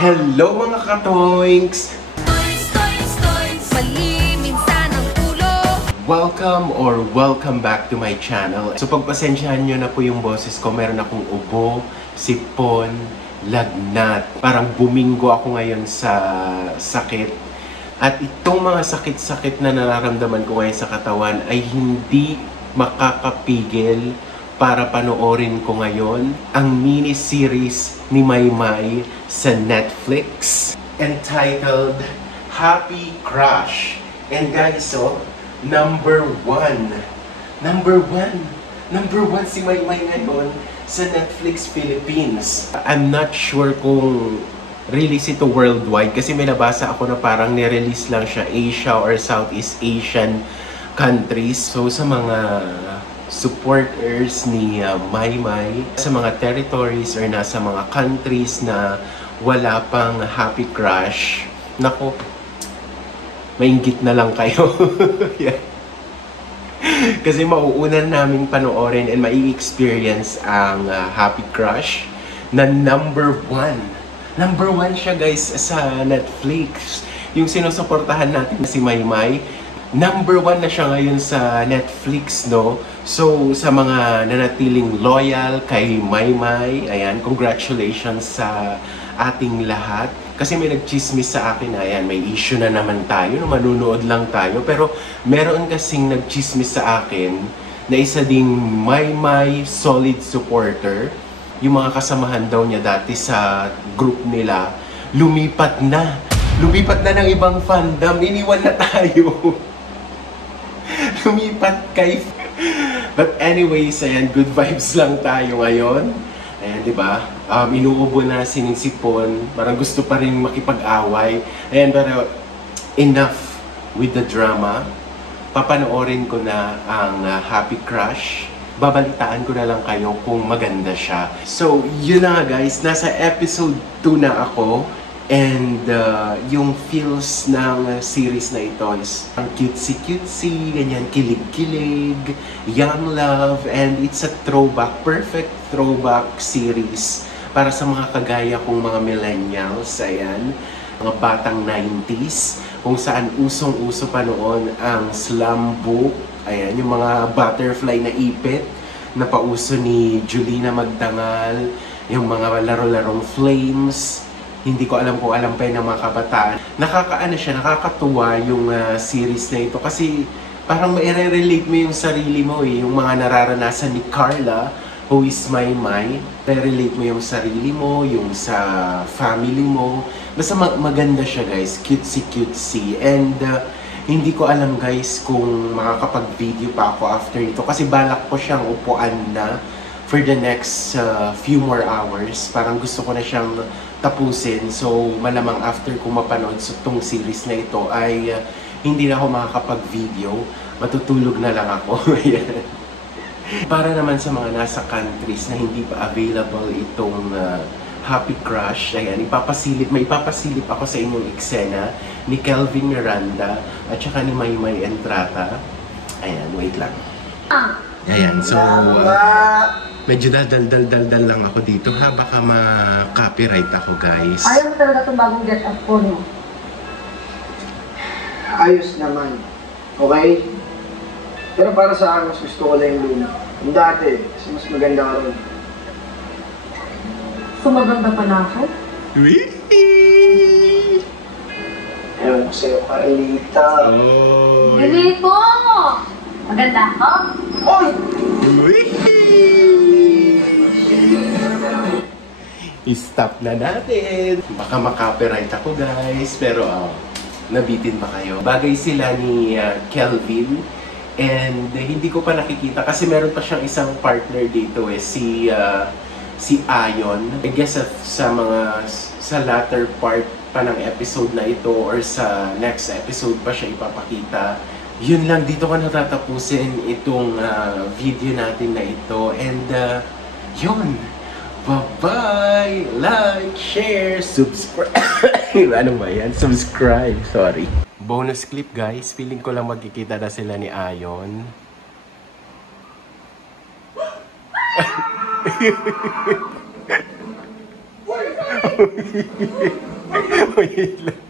Hello mga katoinks! Welcome back to my channel. So pagpasensyahan nyo na po yung boses ko, meron akong ubo, sipon, lagnat. Parang buminggo ako ngayon sa sakit. At itong mga sakit-sakit na nararamdaman ko ngayon sa katawan ay hindi makakapigil para panoorin ko ngayon ang mini-series ni Maymay sa Netflix entitled Happy Crush. And guys, so, number one si Maymay ngayon sa Netflix Philippines. I'm not sure kung release ito worldwide kasi may nabasa ako na parang nirelease lang siya Asia or Southeast Asian countries. So sa mga supporters ni Maymay sa mga territories or nasa mga countries na wala pang Happy Crush, nako, mainggit na lang kayo. Yeah. Kasi mauunan namin panoorin and mai-experience ang Happy Crush na number one siya guys sa Netflix. Yung sinusuportahan natin si Maymay, number one na siya ngayon sa Netflix, no? So, sa mga nanatiling loyal kay Maymay, ayan, congratulations sa ating lahat. Kasi may nagchismis sa akin, ayan, may issue na naman tayo, no? Manunood lang tayo. Pero meron kasing nagchismis sa akin na isa ding Maymay solid supporter. Yung mga kasamahan daw niya dati sa group nila, lumipat na ng ibang fandom, iniwan na tayo. Lumipat kay... But anyways, ayan, good vibes lang tayo ngayon. Ayan, di ba? Inuubo na sinisipon. Parang gusto pa rin makipag-away. Ayan, pero enough with the drama. Papanoorin ko na ang Happy Crush. Babalitaan ko na lang kayo kung maganda siya. So, yun na nga guys. Nasa episode 2 na ako. And yung feels ng series na ito is ang cutesy-cutesy, ganyan, kilig-kilig, young love, and it's a throwback, perfect throwback series para sa mga kagaya kong mga millennials, ayan, mga batang 90s, kung saan usong-uso pa noon ang slam book, ayan, yung mga butterfly na ipit na pauso ni Julina Magdangal, yung mga laro-larong flames. Hindi ko alam kung alam pa yun ng mga kabataan. Nakakatuwa yung series na ito kasi parang maire-relate mo yung sarili mo eh. Yung mga nararanasan ni Carla, who is Maymay. Re-relate mo yung sarili mo, yung sa family mo. Basta maganda siya guys, cutesy-cutesy. And hindi ko alam guys kung makakapag-video pa ako after ito kasi balak ko siyang upuan na for the next few more hours. Parang gusto ko na siyang tapusin. So, malamang after ko mapanood sa itong series na ito ay hindi na ako makakapag-video. Matutulog na lang ako. Para naman sa mga nasa countries na hindi pa available itong Happy Crush, ayan, may ipapasilip ako sa inyong eksena ni Kelvin Miranda at saka ni Maymay Entrata. Ayan, wait lang. Ayan, so... medyo dal lang ako dito ha, baka ma-copyright ako guys. Ayaw mo talaga itong bagong get up ko, no? Ayos naman. Okay? Pero para sa akin, mas gusto ko lang yung luna. Yung dati, kasi mas maganda ka ron. Sumaganda pa na ako? Ewan ko sa'yo, Carlita. Oh. Galing ko! Maganda ako? Oy! I-stop na natin. Baka makopyright ako guys. Pero nabitin pa kayo. Bagay sila ni Kelvin. And hindi ko pa nakikita kasi meron pa siyang isang partner dito eh. Si Ayon. I guess sa latter part pa ng episode na ito or sa next episode pa siya ipapakita. Yun lang, dito ko natatapusin itong video natin na ito. And yun. Bye-bye! Like, share, subscribe. Ano ba yan? Subscribe. Sorry. Bonus clip guys. Feeling ko lang magkikita na sila ni Ayon. Wait lang.